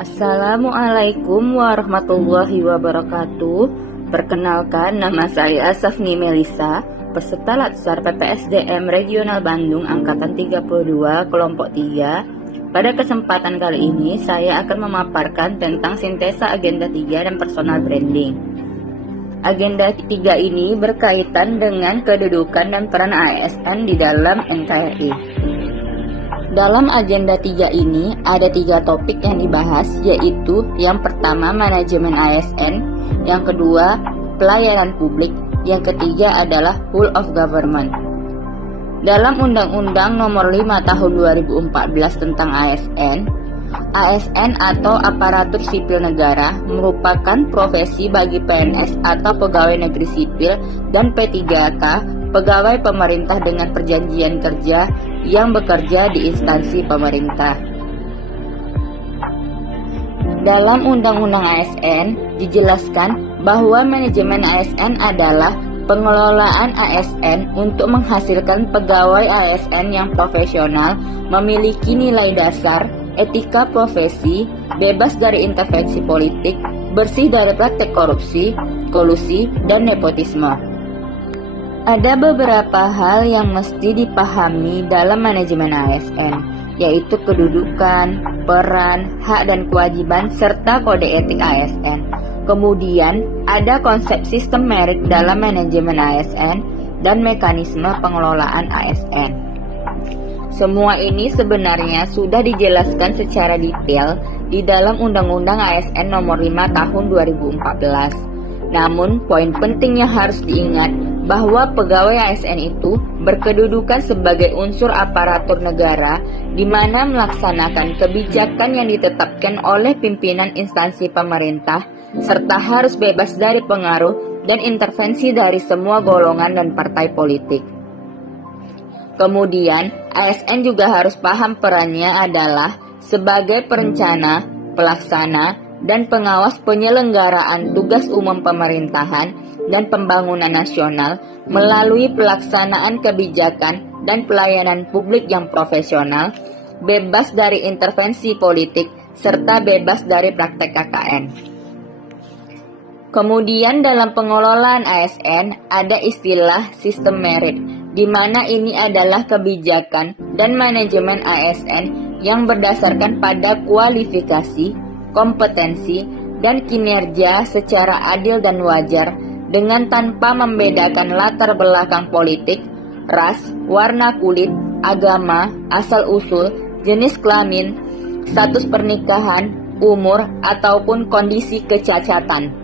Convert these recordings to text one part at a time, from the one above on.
Assalamualaikum warahmatullahi wabarakatuh. Perkenalkan, nama saya Safni Melisa, peserta Latsar PPSDM Regional Bandung Angkatan 32 Kelompok 3. Pada kesempatan kali ini, saya akan memaparkan tentang sintesa agenda 3 dan personal branding. Agenda 3 ini berkaitan dengan kedudukan dan peran ASN di dalam NKRI. Dalam agenda 3 ini ada 3 topik yang dibahas, yaitu yang pertama manajemen ASN, yang kedua pelayanan publik, yang ketiga adalah whole of government. Dalam Undang-Undang Nomor 5 Tahun 2014 tentang ASN atau aparatur sipil negara merupakan profesi bagi PNS atau pegawai negeri sipil dan P3K, pegawai pemerintah dengan perjanjian kerja yang bekerja di instansi pemerintah. Dalam Undang-Undang ASN dijelaskan bahwa manajemen ASN adalah pengelolaan ASN untuk menghasilkan pegawai ASN yang profesional, memiliki nilai dasar, etika profesi, bebas dari intervensi politik, bersih dari praktek korupsi, kolusi, dan nepotisme. Ada beberapa hal yang mesti dipahami dalam manajemen ASN, yaitu kedudukan, peran, hak dan kewajiban, serta kode etik ASN. Kemudian, ada konsep sistem merit dalam manajemen ASN dan mekanisme pengelolaan ASN. Semua ini sebenarnya sudah dijelaskan secara detail di dalam Undang-Undang ASN Nomor 5 Tahun 2014. Namun, poin penting yang harus diingat bahwa pegawai ASN itu berkedudukan sebagai unsur aparatur negara di mana melaksanakan kebijakan yang ditetapkan oleh pimpinan instansi pemerintah serta harus bebas dari pengaruh dan intervensi dari semua golongan dan partai politik. Kemudian, ASN juga harus paham perannya adalah sebagai perencana, pelaksana, dan pengawas penyelenggaraan tugas umum pemerintahan dan pembangunan nasional melalui pelaksanaan kebijakan dan pelayanan publik yang profesional, bebas dari intervensi politik, serta bebas dari praktek KKN. Kemudian dalam pengelolaan ASN ada istilah sistem merit, di mana ini adalah kebijakan dan manajemen ASN yang berdasarkan pada kualifikasi, kompetensi, dan kinerja secara adil dan wajar dengan tanpa membedakan latar belakang politik, ras, warna kulit, agama, asal-usul, jenis kelamin, status pernikahan, umur, ataupun kondisi kecacatan.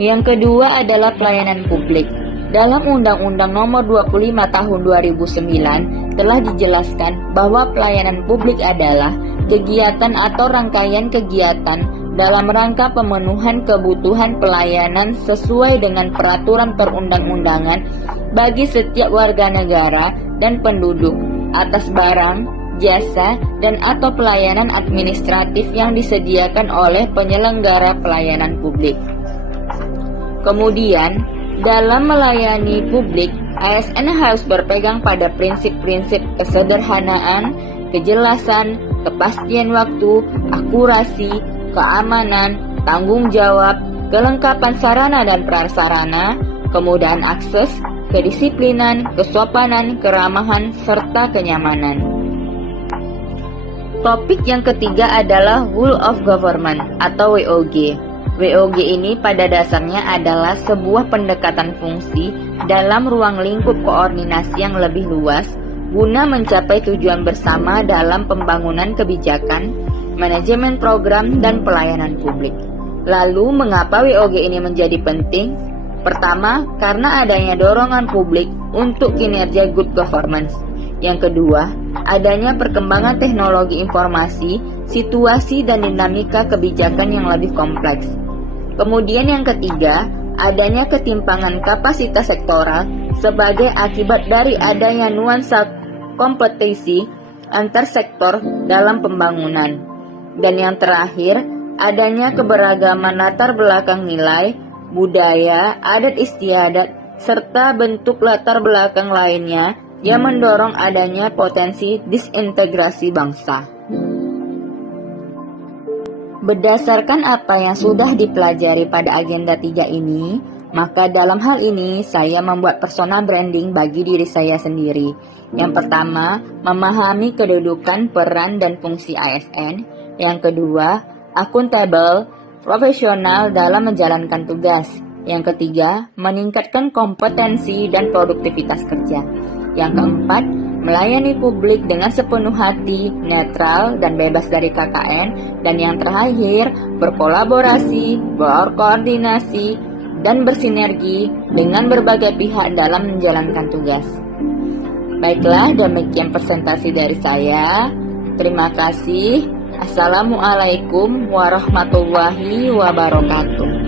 Yang kedua adalah pelayanan publik. Dalam Undang-Undang Nomor 25 Tahun 2009 telah dijelaskan bahwa pelayanan publik adalah kegiatan atau rangkaian kegiatan dalam rangka pemenuhan kebutuhan pelayanan sesuai dengan peraturan perundang-undangan bagi setiap warga negara dan penduduk atas barang, jasa, dan atau pelayanan administratif yang disediakan oleh penyelenggara pelayanan publik. Kemudian, dalam melayani publik, ASN harus berpegang pada prinsip-prinsip kesederhanaan, kejelasan, kepastian waktu, akurasi, keamanan, tanggung jawab, kelengkapan sarana dan prasarana, kemudahan akses, kedisiplinan, kesopanan, keramahan, serta kenyamanan. Topik yang ketiga adalah whole of government atau WOG. WOG ini pada dasarnya adalah sebuah pendekatan fungsi dalam ruang lingkup koordinasi yang lebih luas guna mencapai tujuan bersama dalam pembangunan kebijakan, manajemen program, dan pelayanan publik. Lalu, mengapa WOG ini menjadi penting? Pertama, karena adanya dorongan publik untuk kinerja good governance. Yang kedua, adanya perkembangan teknologi informasi, situasi, dan dinamika kebijakan yang lebih kompleks. Kemudian yang ketiga, adanya ketimpangan kapasitas sektoral sebagai akibat dari adanya nuansa kompetisi antar sektor dalam pembangunan. Dan yang terakhir, adanya keberagaman latar belakang nilai, budaya, adat istiadat, serta bentuk latar belakang lainnya yang mendorong adanya potensi disintegrasi bangsa. Berdasarkan apa yang sudah dipelajari pada agenda 3 ini, maka dalam hal ini saya membuat persona branding bagi diri saya sendiri. Yang pertama, memahami kedudukan, peran, dan fungsi ASN. Yang kedua, akuntabel, profesional dalam menjalankan tugas. Yang ketiga, meningkatkan kompetensi dan produktivitas kerja. Yang keempat, melayani publik dengan sepenuh hati, netral, dan bebas dari KKN. Dan yang terakhir, berkolaborasi, berkoordinasi, dan bersinergi dengan berbagai pihak dalam menjalankan tugas. Baiklah, demikian presentasi dari saya. Terima kasih. Assalamualaikum warahmatullahi wabarakatuh.